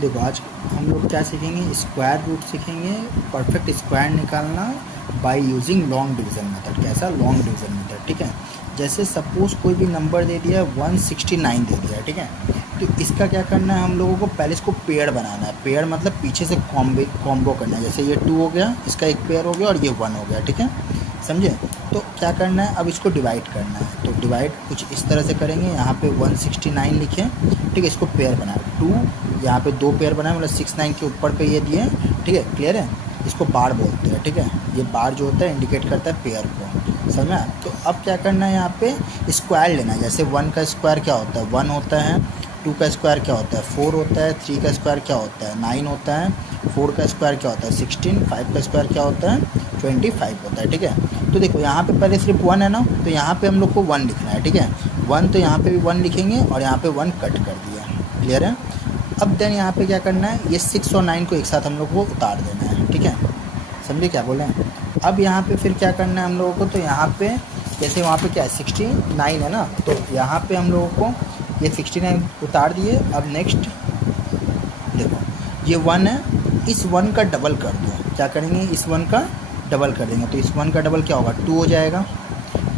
देखो आज हम लोग क्या सीखेंगे, स्क्वायर रूट सीखेंगे, परफेक्ट स्क्वायर निकालना by using long division method. कैसा? Long division method. ठीक है, जैसे सपोज़ कोई भी नंबर दे दिया 169 दे दिया, ठीक है, तो इसका क्या करना है हम लोगों को, पहले इसको पेयर बनाना है। पेयर मतलब पीछे से कॉम्बो करना है। जैसे ये 2 हो गया, इसका एक पेयर हो गया और ये 1 हो गया, ठीक है, समझे। तो क्या करना है, अब इसको डिवाइड करना है। तो डिवाइड कुछ इस तरह से करेंगे, यहाँ पे 169 लिखें, ठीक है, इसको पेयर बनाए 2, यहाँ पे 2 पेयर बनाए, मतलब 69 के ऊपर पे ये दिए, ठीक है, क्लियर है। इसको बार बोलते हैं, ठीक है, ये बार जो होता है इंडिकेट करता है पेयर को, समझ में। तो अब क्या करना है, यहाँ पे स्क्वायर लेना है। जैसे 1 का स्क्वायर क्या होता है, 1 होता है, 2 का स्क्वायर क्या होता है, 4 होता है, 3 का स्क्वायर क्या होता है, 9 होता है, 4 का स्क्वायर क्या होता है, 16, 5 का स्क्वायर क्या होता है, 25 होता है, ठीक है। तो देखो यहाँ पे पहले सिर्फ 1 है ना, तो यहाँ पे हम लोग को 1 लिखना है, ठीक है, 1, तो यहाँ पे भी 1 लिखेंगे और यहाँ पे 1 कट कर दिया, क्लियर है। अब देन यहाँ पे क्या करना है, ये 6 और 9 को एक साथ हम लोग को उतार देना है, ठीक है, समझे क्या बोले हैं। अब यहाँ पे फिर क्या करना है हम लोगों को, तो यहाँ पे जैसे वहाँ पे क्या है 69 है ना, तो यहाँ पे हम लोगों को ये 69 उतार दिए। अब नेक्स्ट देखो ये 1 है, इस 1 का डबल कर दो। क्या करेंगे, इस 1 का डबल कर देंगे, तो इस 1 का डबल क्या होगा, 2 हो जाएगा,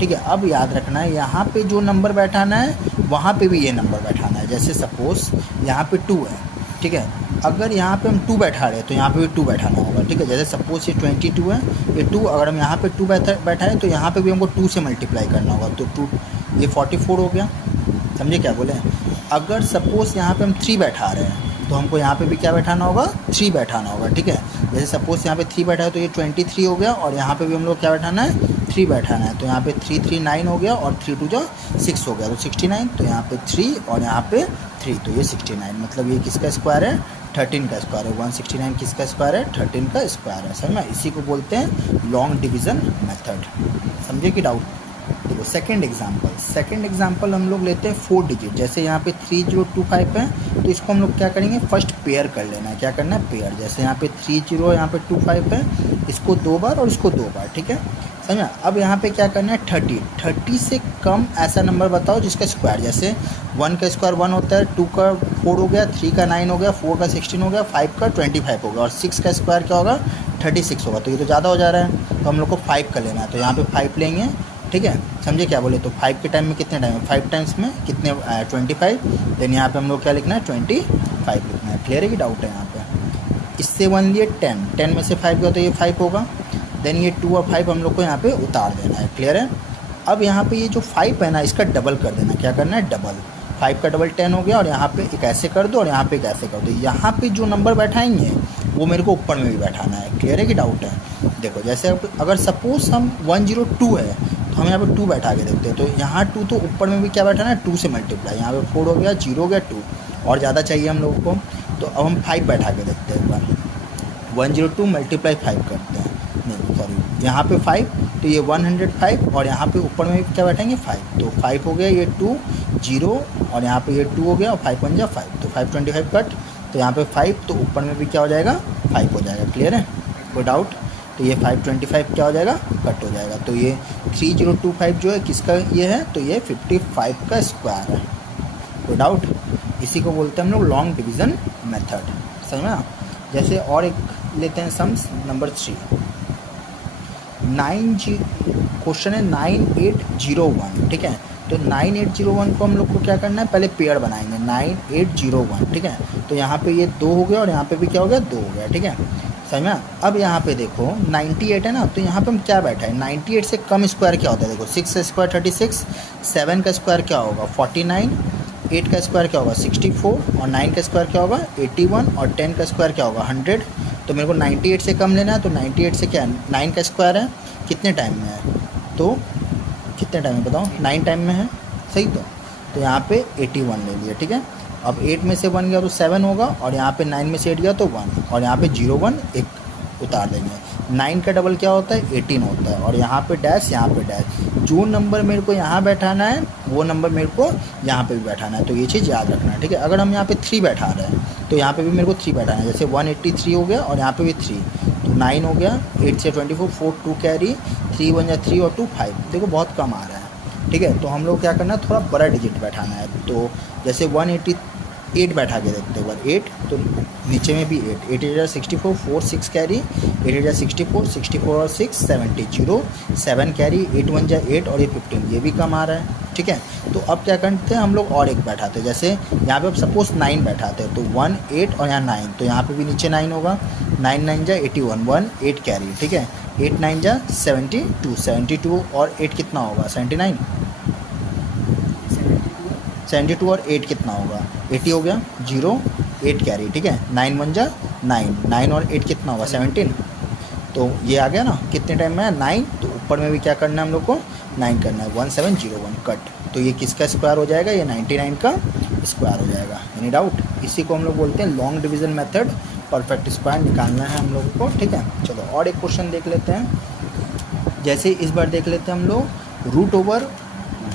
ठीक है। अब याद रखना है यहाँ पे जो नंबर बैठाना है वहाँ पे भी ये नंबर बैठाना है। जैसे सपोज़ यहाँ पे 2 है, ठीक है, अगर यहाँ पे हम 2 बैठा रहे हैं तो यहाँ पे भी 2 बैठाना होगा, ठीक है। जैसे सपोज़ ये 22 है, ये 2, अगर हम यहाँ पे 2 बैठाएँ तो यहाँ पे भी हमको 2 से मल्टीप्लाई करना होगा, तो 2 ये 44 हो गया, समझे क्या बोले। अगर सपोज़ यहाँ पे हम 3 बैठा रहे हैं तो हमको यहाँ पे भी क्या बैठाना होगा, 3 बैठाना होगा, ठीक है। जैसे सपोज़ यहाँ पे 3 बैठा है तो ये 23 हो गया, और यहाँ पे भी हम लोग क्या बैठाना है, 3 बैठाना है, तो यहाँ पे 3 3 9 हो गया, और 3 2 जो 6 हो गया, तो 69, तो यहाँ पे 3 और यहाँ पे 3, तो ये 69, मतलब ये किसका स्क्वायर है, 13 का स्क्वायर है। 169 किसका स्क्वायर है, 13 का स्क्वायर है, समझ में। इसी को बोलते हैं लॉन्ग डिवीज़न मेथड, समझे कि डाउट। देखो सेकंड एग्जांपल हम लोग लेते हैं 4 डिजिट। जैसे यहाँ पे 3025 है, तो इसको हम लोग क्या करेंगे, फर्स्ट पेयर कर लेना है। क्या करना है, पेयर। जैसे यहाँ पे 30 यहाँ पे 25 है, इसको 2 बार और इसको 2 बार, ठीक है, समझा। अब यहाँ पे क्या करना है, 30 से कम ऐसा नंबर बताओ जिसका स्क्वायर, जैसे 1 का स्क्वायर 1 होता है, 2 का 4 हो गया, 3 का 9 हो गया, 4 का 16 हो गया, 5 का 25 होगा, और 6 का स्क्वायर क्या होगा, 36 होगा। तो ये तो ज़्यादा हो जा रहा है, तो हम लोग को 5 का लेना है, तो यहाँ पे 5 लेंगे, ठीक है, समझे क्या बोले। तो 5 के टाइम में कितने टाइम है, 5 टाइम्स में कितने 25, देन यहाँ पे हम लोग क्या लिखना है, 25 लिखना है, क्लियर है कि डाउट है यहाँ पे। इससे 1 लिए 10 में से 5 गया तो ये 5 होगा, देन ये 2 और 5 हम लोग को यहाँ पे उतार देना है, क्लियर है। अब यहाँ पे ये जो 5 है ना, इसका डबल कर देना। क्या करना है, डबल, 5 का डबल 10 हो गया, और यहाँ पे एक ऐसे कर दो और यहाँ पे एक ऐसे कर दो। यहाँ पे जो नंबर बैठाएंगे वो मेरे को ऊपर में भी बैठाना है, क्लियर है कि डाउट है। देखो जैसे अगर सपोज हम 102 है तो हम यहाँ पे 2 बैठा के देखते हैं, तो यहाँ 2 तो ऊपर में भी क्या बैठाना है, 2 से मल्टीप्लाई, यहाँ पे 4 हो गया, 0 हो गया, 2 और ज़्यादा चाहिए हम लोगों को, तो अब हम 5 बैठा के देखते हैं एक बार। 102 मल्टीप्लाई 5 करते हैं, नहीं सॉरी, यहाँ पे 5, तो ये 105, और यहाँ पे ऊपर में भी क्या बैठाएंगे, 5, तो 5 हो गया, ये 2 0, और यहाँ पे ये 2 हो गया, और 5 1 जा 5, तो 525 कट, तो यहाँ पे 5, तो ऊपर में भी क्या हो जाएगा, 5 हो जाएगा, क्लियर है, कोई डाउट। तो ये 525 क्या हो जाएगा, कट हो जाएगा। तो ये 3025 जो है किसका ये है, तो ये 55 का स्क्वायर है, कोई डाउट। इसी को बोलते हैं हम लोग लॉन्ग डिवीज़न मेथड, समझ में। जैसे और एक लेते हैं सम्स नंबर 3, क्वेश्चन है 9801, ठीक है। तो 9801 को हम लोग को क्या करना है, पहले पेयर बनाएंगे 9801, ठीक है। तो यहाँ पे ये 2 हो गया, और यहाँ पे भी क्या हो गया, 2 हो गया, ठीक है, समझ में। अब यहाँ पे देखो 98 है ना, तो यहाँ पे हम क्या बैठा है, 98 से कम स्क्वायर क्या होता है, देखो 6 का स्क्वायर 36, 7 का स्क्वायर क्या होगा 49, 8 का स्क्वायर क्या होगा 64, और 9 का स्क्वायर क्या होगा 81, और 10 का स्क्वायर क्या होगा 100। तो मेरे को 98 से कम लेना है, तो 98 से क्या 9 का स्क्वायर है, कितने टाइम में है, तो कितने टाइम में बताओ, 9 टाइम में है, सही। तो यहाँ पे 81 ले लिया, ठीक है। अब 8 में से 1 गया तो 7 होगा, और यहाँ पे 9 में से 8 गया तो 1, और यहाँ पे 0 1 एक उतार देंगे। 9 का डबल क्या होता है, 18 होता है, और यहाँ पे डैश, यहाँ पे डैश, जो नंबर मेरे को यहाँ बैठाना है वो नंबर मेरे को यहाँ पे भी बैठाना है, तो ये चीज़ याद रखना है, ठीक है। अगर हम यहाँ पे 3 बैठा रहे हैं तो यहाँ पे भी मेरे को 3 बैठाना है, जैसे 183 हो गया, और यहाँ पे भी 3, तो 9 हो गया, 8 से 24, 4 2 कैरी, 3 1 या 3 और 2 5, देखो बहुत कम आ रहा है, ठीक है। तो हम लोग क्या करना है, थोड़ा बड़ा डिजिट बैठाना है, तो जैसे 8 बैठा के देखते हैं एक बार 8, तो नीचे में भी 8, 8 8 64, 4 6 कैरी, 8 8 64, 64 और 6 70, 0 7 कैरी, 8 1 जा 8 और ये 15, ये भी कम आ रहा है। ठीक है, तो अब क्या करते हैं हम लोग और एक बैठाते हैं, जैसे यहाँ पे अब सपोज 9 बैठाते हैं, तो 1 8 और यहाँ 9, तो यहाँ पे भी नीचे 9 होगा, 9 9 जा 81, 1 8 कैरी। ठीक है, 8 9 जा 72, 72 और 8 कितना होगा 79, 72 और 8 कितना होगा 80 हो गया, 0 8 कैरी। ठीक है, 9 1 जा 9, 9 और 8 कितना होगा 17, तो ये आ गया ना कितने टाइम में 9, तो ऊपर में भी क्या करना है हम लोग को 9 करना है, 1701 कट, तो ये किसका स्क्वायर हो जाएगा, ये 99 का स्क्वायर हो जाएगा। Any doubt? इसी को हम लोग बोलते हैं long division method, perfect square निकालना है हम लोगों को। ठीक है, चलो और एक क्वेश्चन देख लेते हैं, जैसे इस बार देख लेते हैं हम लोग रूट ओवर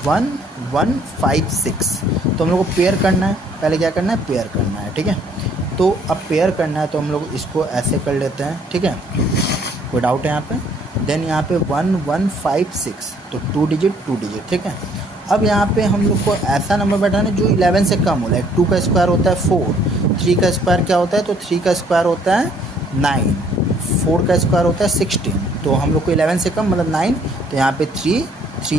1156, तो हम लोग को पेयर करना है, पहले क्या करना है पेयर करना है। ठीक है, तो अब पेयर करना है तो हम लोग इसको ऐसे कर लेते हैं। ठीक है, कोई डाउट है यहाँ पे? देन यहाँ पे 1156, तो 2 डिजिट। ठीक है, अब यहाँ पे हम लोग को ऐसा नंबर बैठाना है जो 11 से कम हो, लाइक 2 का स्क्वायर होता है 4, 3 का स्क्वायर क्या होता है, तो 3 का स्क्वायर होता है 9, 4 का स्क्वायर होता है 16, तो हम लोग को 11 से कम मतलब 9, तो यहाँ पे 3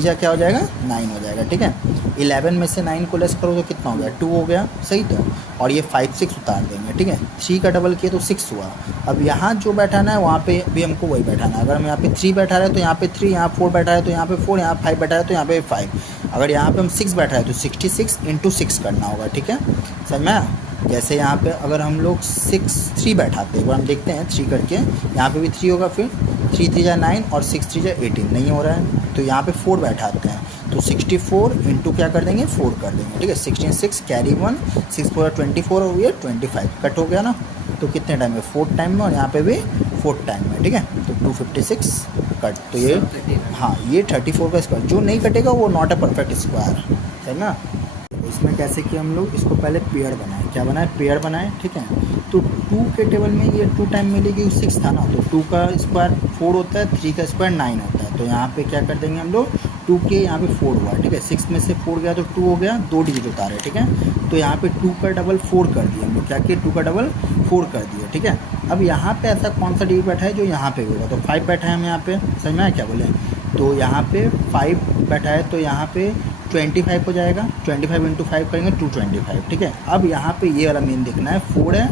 जा क्या हो जाएगा 9 हो जाएगा। ठीक है, 11 में से 9 को लेस करो तो कितना हो गया 2 हो गया, सही तो, और ये 5 6 उतार देंगे। ठीक है, 3 का डबल किए तो 6 हुआ। अब यहाँ जो बैठाना है वहाँ पे भी हमको वही बैठाना है, अगर हम यहाँ पे 3 बैठा रहे तो यहाँ पे 3, यहाँ 4 बैठा है तो यहाँ पे 4, यहाँ 5 बैठा है तो यहाँ पे 5, अगर यहाँ पे हम 6 बैठा है तो 66 × 6 करना होगा। ठीक है, समझ में आया? जैसे यहाँ पे अगर हम लोग 3 बैठाते हैं, एक बार हम देखते हैं 3 करके, यहाँ पे भी 3 होगा, फिर 3 3 जा 9 और 6 3 जा 18, नहीं हो रहा है, तो यहाँ पे 4 बैठाते हैं, तो 64 इंटू क्या कर देंगे 4 कर देंगे। ठीक है, 16 6 कैरी 1, 6 4 24 और ये 25 कट हो गया ना, तो कितने टाइम में 4 टाइम में, और यहाँ पे भी 4 टाइम में। ठीक है, तो 256 कट, तो ये हाँ ये 34 का स्क्वायर, जो नहीं कटेगा वो नॉट अ परफेक्ट स्क्वायर, है ना। इसमें कैसे कि हम लोग इसको पहले पेयर बनाए, क्या बनाए पेयर बनाए। ठीक है, तो 2 के टेबल में ये 2 टाइम मिलेगी, 6 था ना, तो 2 का स्क्वायर 4 होता है, 3 का स्क्वायर 9 होता है, तो यहाँ पे क्या कर देंगे हम लोग 2 के यहाँ पे 4 हुआ। ठीक है, 6 में से 4 गया तो 2 हो गया, 2 डिजिट उतारे। ठीक है, तो यहाँ पे 2 का डबल 4 कर दिया हम लोग, क्या किए 2 का डबल 4 कर दिया। ठीक है, अब यहाँ पे ऐसा कौन सा डिजिट बैठा है जो यहाँ पे होगा, तो 5 बैठा है हम यहाँ पे, समझ में आया क्या बोले, तो यहाँ पे 5 बैठा है तो यहाँ पे 25 हो जाएगा, 25 इंटू 5 करेंगे 225। ठीक है, अब यहाँ पे ये वाला मेन देखना है, 4 है,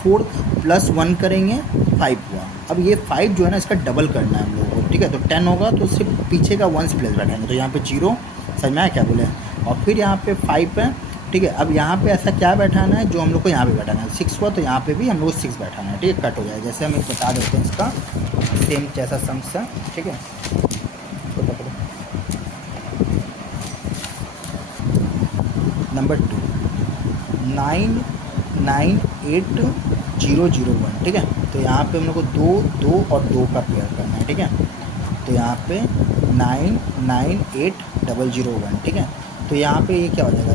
4 प्लस 1 करेंगे 5 हुआ, अब ये 5 जो है ना इसका डबल करना है हम लोगों को। ठीक है, तो 10 होगा तो सिर्फ पीछे का 1 प्लेस बैठाएंगे, तो यहाँ पे 0, समझ में आया क्या बोले, और फिर यहाँ पे 5 है। ठीक है, अब यहाँ पे ऐसा क्या बैठाना है जो हम लोग को यहाँ पे बैठाना है, 6 हुआ तो यहाँ पे भी हम लोग 6 बैठाना है। ठीक है, कट हो जाए, जैसे हम एक बता देते हैं इसका सेम जैसा सम्स है। ठीक है, नंबर 2 998001। ठीक है, तो यहाँ पे हम लोग को 2 2 और 2 का पेयर करना है। ठीक है, तो यहाँ पे 998001। ठीक है, तो यहाँ पे ये क्या हो जाएगा,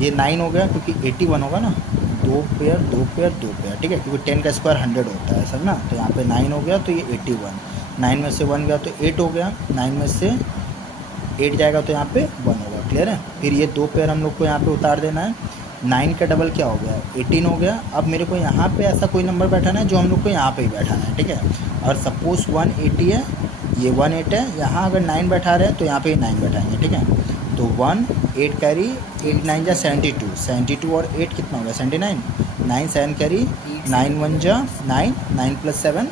ये 9 हो गया क्योंकि 81 होगा ना, 2 पेयर 2 पेयर 2 पेयर। ठीक है, क्योंकि 10 का स्क्वायर 100 होता है सर ना, तो यहाँ पे 9 हो गया तो ये 81, 9 में से 1 गया तो 8 हो गया, 9 में से 8 जाएगा तो यहाँ पे 1 होगा। क्लियर है, फिर ये 2 पेयर हम लोग को यहाँ पे उतार देना है, 9 का डबल क्या हो गया 18 हो गया। अब मेरे को यहाँ पे ऐसा कोई नंबर बैठाना है जो हम लोग को यहाँ पे ही बैठाना है। ठीक है, और सपोज 180 है, ये 18 है, यहाँ अगर 9 बैठा रहे हैं तो यहाँ पे 9 बैठाएंगे। ठीक है, तो 1 8 कैरी 8 9 जा 72, 72 और 8 कितना हो गया 79, 9 7 कैरी 9 1 जा 9, 9 प्लस 7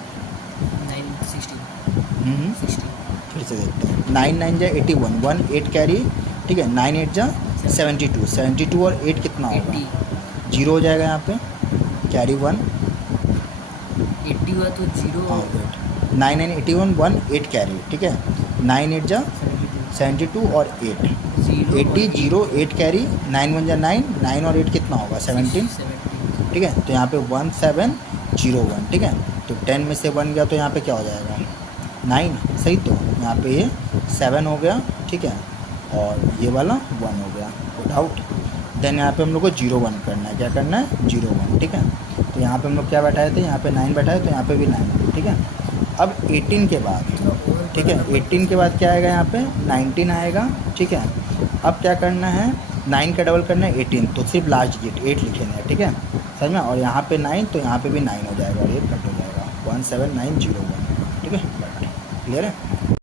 फिर से देखते हैं, 9 9 जा 81, 1 8 कैरी। ठीक है, 9 8 जा 72, 72 और 8 कितना होगा 0 हो जाएगा, यहाँ पे कैरी 1 80 हुआ तो 0 और 9 9 81 1 8 कैरी। ठीक है, 9 8 जा 72 और 8 80 0 8 कैरी, 9 1 जा 9, 9 और 8 कितना होगा 17। ठीक है, तो यहाँ पे 1701। ठीक है, तो 10 में से 1 गया तो यहाँ पे क्या हो जाएगा 9, सही, तो यहाँ पे ये 7 हो गया। ठीक है, और ये वाला 1 हो गया, विदाउट। देन यहाँ पे हम लोग को 0 1 करना है, क्या करना है 0 1। ठीक है, तो यहाँ पे हम लोग क्या बैठाए थे, यहाँ पे 9 बैठाए तो यहाँ पे भी 9। ठीक है, अब 18 के बाद, ठीक है 18 के बाद क्या आएगा यहाँ पे 19 आएगा। ठीक है, अब क्या करना है 9 का डबल करना है 18, तो सिर्फ लास्ट डिजिट 8 लिखेंगे, ठीक है, समझ में। और यहाँ पे 9 तो यहाँ पे भी 9 हो जाएगा और ये कट हो जाएगा 17901, ठीक है, क्लियर है।